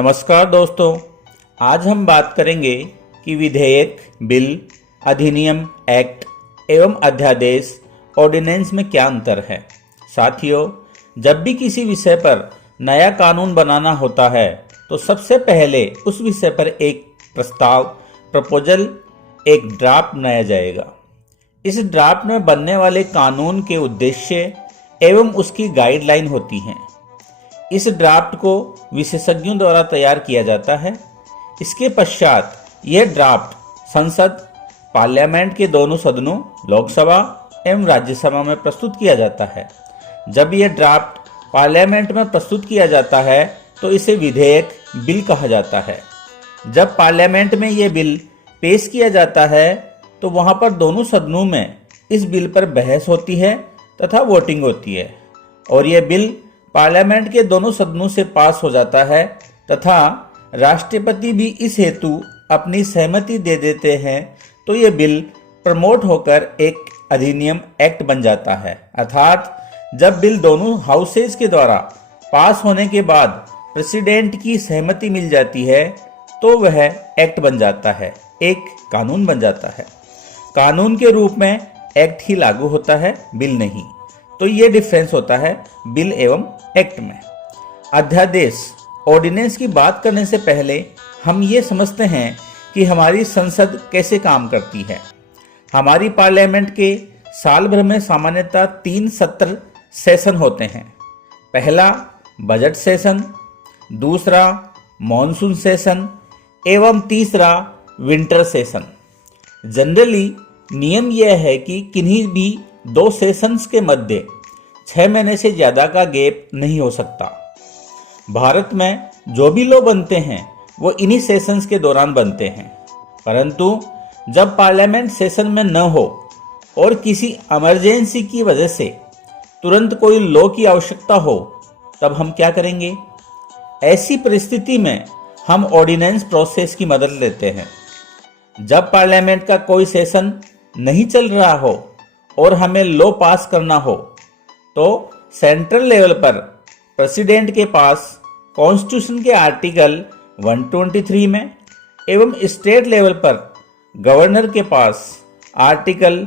नमस्कार दोस्तों, आज हम बात करेंगे कि विधेयक, बिल, अधिनियम, एक्ट एवं अध्यादेश, ऑर्डिनेंस में क्या अंतर है। साथियों, जब भी किसी विषय पर नया कानून बनाना होता है तो सबसे पहले उस विषय पर एक प्रपोजल, एक ड्राफ्ट बनाया जाएगा। इस ड्राफ्ट में बनने वाले कानून के उद्देश्य एवं उसकी गाइडलाइन होती हैं। इस ड्राफ्ट को विशेषज्ञों द्वारा तैयार किया जाता है। इसके पश्चात यह ड्राफ्ट संसद, पार्लियामेंट के दोनों सदनों, लोकसभा एवं राज्यसभा में प्रस्तुत किया जाता है। जब यह ड्राफ्ट पार्लियामेंट में प्रस्तुत किया जाता है तो इसे विधेयक, बिल कहा जाता है। जब पार्लियामेंट में यह बिल पेश किया जाता है तो वहां पर दोनों सदनों में इस बिल पर बहस होती है तथा वोटिंग होती है और यह बिल पार्लियामेंट के दोनों सदनों से पास हो जाता है तथा राष्ट्रपति भी इस हेतु अपनी सहमति दे देते हैं तो यह बिल प्रमोट होकर एक अधिनियम, एक्ट बन जाता है। अर्थात जब बिल दोनों हाउसेज के द्वारा पास होने के बाद प्रेसिडेंट की सहमति मिल जाती है तो वह एक्ट बन जाता है, एक कानून बन जाता है। कानून के रूप में एक्ट ही लागू होता है, बिल नहीं। तो ये डिफरेंस होता है बिल एवं एक्ट में। अध्यादेश, ऑर्डिनेंस की बात करने से पहले हम ये समझते हैं कि हमारी संसद कैसे काम करती है। हमारी पार्लियामेंट के साल भर में सामान्यतः 3 सत्र सेशन होते हैं। पहला बजट सेशन, दूसरा मॉनसून सेशन एवं तीसरा विंटर सेशन। जनरली नियम यह है कि किन्हीं भी 2 सेशंस के मध्य 6 महीने से ज्यादा का गैप नहीं हो सकता। भारत में जो भी लॉ बनते हैं वो इन्हीं सेशंस के दौरान बनते हैं, परंतु जब पार्लियामेंट सेशन में न हो और किसी इमरजेंसी की वजह से तुरंत कोई लॉ की आवश्यकता हो तब हम क्या करेंगे। ऐसी परिस्थिति में हम ऑर्डिनेंस प्रोसेस की मदद लेते हैं। जब पार्लियामेंट का कोई सेशन नहीं चल रहा हो और हमें लॉ पास करना हो तो सेंट्रल लेवल पर प्रेसिडेंट के पास कॉन्स्टिट्यूशन के आर्टिकल 123 में एवं स्टेट लेवल पर गवर्नर के पास आर्टिकल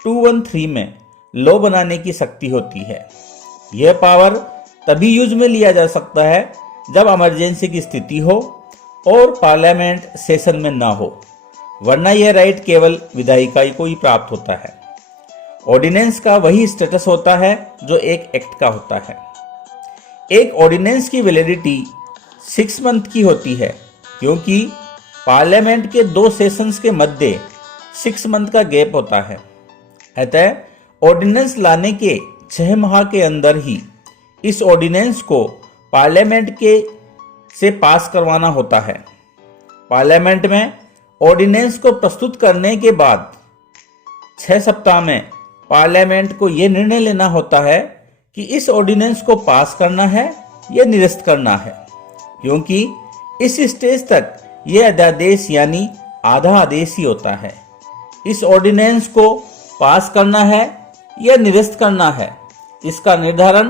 213 में लॉ बनाने की शक्ति होती है। यह पावर तभी यूज में लिया जा सकता है जब इमरजेंसी की स्थिति हो और पार्लियामेंट सेशन में ना हो, वरना यह राइट केवल विधायिका को ही प्राप्त होता है। ऑर्डिनेंस का वही स्टेटस होता है जो एक एक्ट का होता है। एक ऑर्डिनेंस की वैलिडिटी 6 मंथ की होती है क्योंकि पार्लियामेंट के 2 सेशंस के मध्य 6 मंथ का गैप होता है। अतः ऑर्डिनेंस लाने के 6 माह के अंदर ही इस ऑर्डिनेंस को पार्लियामेंट के से पास करवाना होता है। पार्लियामेंट में ऑर्डिनेंस को प्रस्तुत करने के बाद 6 सप्ताह में पार्लियामेंट को यह निर्णय लेना होता है कि इस ऑर्डिनेंस को पास करना है या निरस्त करना है, क्योंकि इस स्टेज तक यह अध्यादेश यानी आधा आदेश ही होता है। इस ऑर्डिनेंस को पास करना है या निरस्त करना है, इसका निर्धारण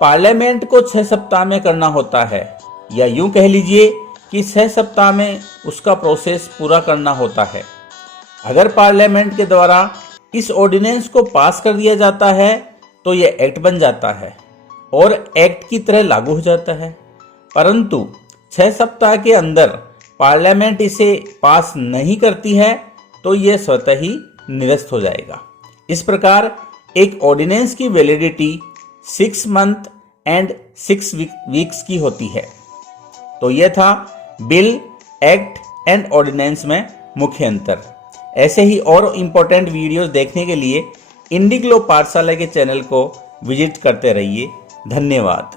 पार्लियामेंट को 6 सप्ताह में करना होता है, या यूं कह लीजिए कि 6 सप्ताह में उसका प्रोसेस पूरा करना होता है। अगर पार्लियामेंट के द्वारा इस ऑर्डिनेंस को पास कर दिया जाता है तो यह एक्ट बन जाता है और एक्ट की तरह लागू हो जाता है, परंतु 6 सप्ताह के अंदर पार्लियामेंट इसे पास नहीं करती है तो यह स्वतः ही निरस्त हो जाएगा। इस प्रकार एक ऑर्डिनेंस की वैलिडिटी 6 मंथ एंड 6 वीक्स की होती है। तो यह था बिल, एक्ट एंड ऑर्डिनेंस में मुख्य अंतर। ऐसे ही और इम्पोर्टेंट वीडियोस देखने के लिए इंडिग्लो पाठशाला के चैनल को विजिट करते रहिए। धन्यवाद।